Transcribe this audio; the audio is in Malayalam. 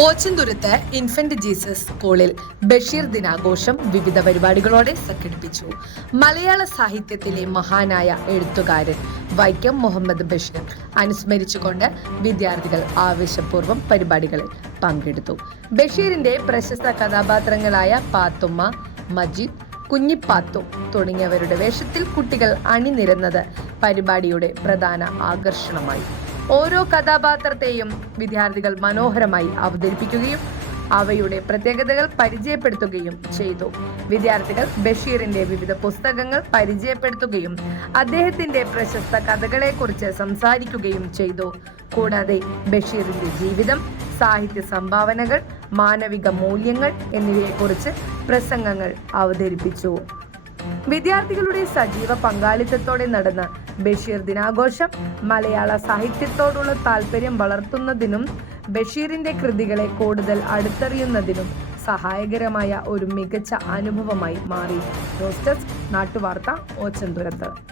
ഓച്ചന്തുരുത്ത് ഇൻഫന്റ് ജീസസ് സ്കൂളിൽ ബഷീർ ദിനാഘോഷം വിവിധ പരിപാടികളോടെ സംഘടിപ്പിച്ചു. മലയാള സാഹിത്യത്തിലെ മഹാനായ എഴുത്തുകാരൻ വൈക്കം മുഹമ്മദ് ബഷീർ അനുസ്മരിച്ചുകൊണ്ട് വിദ്യാർത്ഥികൾ ആവേശപൂർവ്വം പരിപാടികളിൽ പങ്കെടുത്തു. ബഷീറിന്റെ പ്രശസ്ത കഥാപാത്രങ്ങളായ പാത്തുമ്മ, മജീദ്, കുഞ്ഞിപ്പാത്തു തുടങ്ങിയവരുടെ വേഷത്തിൽ കുട്ടികൾ അണിനിരന്നത് പരിപാടിയുടെ പ്രധാന ആകർഷണമായി. ഓരോ കഥാപാത്രത്തെയും വിദ്യാർത്ഥികൾ മനോഹരമായി അവതരിപ്പിക്കുകയും അവയുടെ പ്രത്യേകതകൾ പരിചയപ്പെടുത്തുകയും ചെയ്തു. വിദ്യാർത്ഥികൾ ബഷീറിന്റെ വിവിധ പുസ്തകങ്ങൾ പരിചയപ്പെടുത്തുകയും അദ്ദേഹത്തിന്റെ പ്രശസ്ത കഥകളെക്കുറിച്ച് സംസാരിക്കുകയും ചെയ്തു. കൂടാതെ ബഷീറിന്റെ ജീവിതം, സാഹിത്യ സംഭാവനകൾ, മാനവിക മൂല്യങ്ങൾ എന്നിവയെക്കുറിച്ച് പ്രസംഗങ്ങൾ അവതരിപ്പിച്ചു. വിദ്യാർത്ഥികളുടെ സജീവ പങ്കാളിത്തത്തോടെ നടന്ന ബഷീർ ദിനാഘോഷം മലയാള സാഹിത്യത്തോടുള്ള താല്പര്യം വളർത്തുന്നതിനും ബഷീറിന്റെ കൃതികളെ കൂടുതൽ അടുത്തറിയുന്നതിനും സഹായകരമായ ഒരു മികച്ച അനുഭവമായി മാറി. ന്യൂസ് ഡെസ്ക്, നാട്ടുവാർത്ത, ഓച്ചന്തുരുത്ത്.